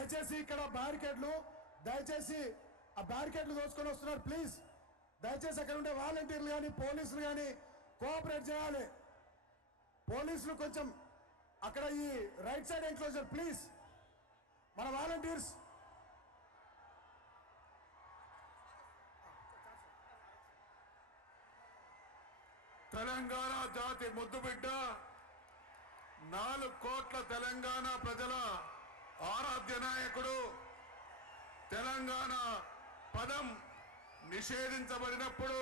దయచేసి ఇక్కడ బ్యారికేడ్లు దయచేసి ఆ బ్యారికేడ్లు దోచుకొని వస్తున్నారు ప్లీజ్ దయచేసి అక్కడ ఉండే వాలంటీర్లు కానీ పోలీసులు కానీ కోఆపరేట్ చేయాలి. పోలీసులు కొంచెం అక్కడ ఈ రైట్ సైడ్ ఎంక్లోజర్ ప్లీజ్ మన వాలంటీర్స్ తెలంగాణ జాతి ముద్దుబిడ్డ నాలుగు కోట్ల తెలంగాణ ప్రజల ఆరాధ్య నాయకుడు. తెలంగాణ పదం నిషేధించబడినప్పుడు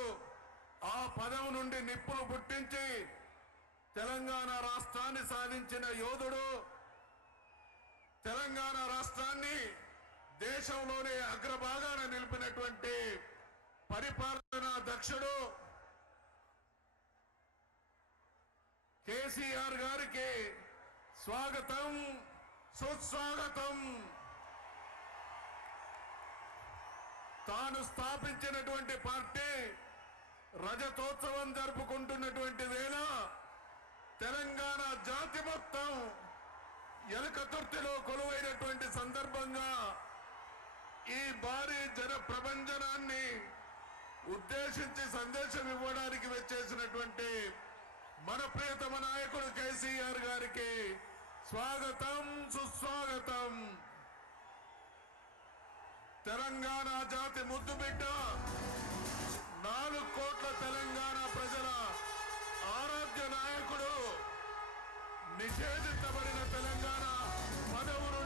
ఆ పదం నుండి నిప్పులు పుట్టించి తెలంగాణ రాష్ట్రాన్ని సాధించిన యోధుడు. తెలంగాణ రాష్ట్రాన్ని దేశంలోనే అగ్రభాగాన నిలిపినటువంటి పరిపాలనా దక్షుడు. కేసీఆర్ గారికి స్వాగతం. సుస్వాగతం. తాను స్థాపించినటువంటి పార్టీ రజతోత్సవం జరుపుకుంటున్నటువంటి వేళ తెలంగాణ జాతి మొత్తం ఎలకతుర్తిలో కొలువైనటువంటి సందర్భంగా ఈ భారీ జన ప్రభంజనాన్ని ఉద్దేశించి సందేశం ఇవ్వడానికి వచ్చేసినటువంటి మన ప్రియతమ నాయకుడు కేసీఆర్ గారికి స్వాగతం సుస్వాగతం. తెలంగాణ జాతి ముద్దు బిడ్డ. నాలుగు కోట్ల తెలంగాణ ప్రజల ఆరాధ్య నాయకుడు. నిషేధించబడిన తెలంగాణ పదవులు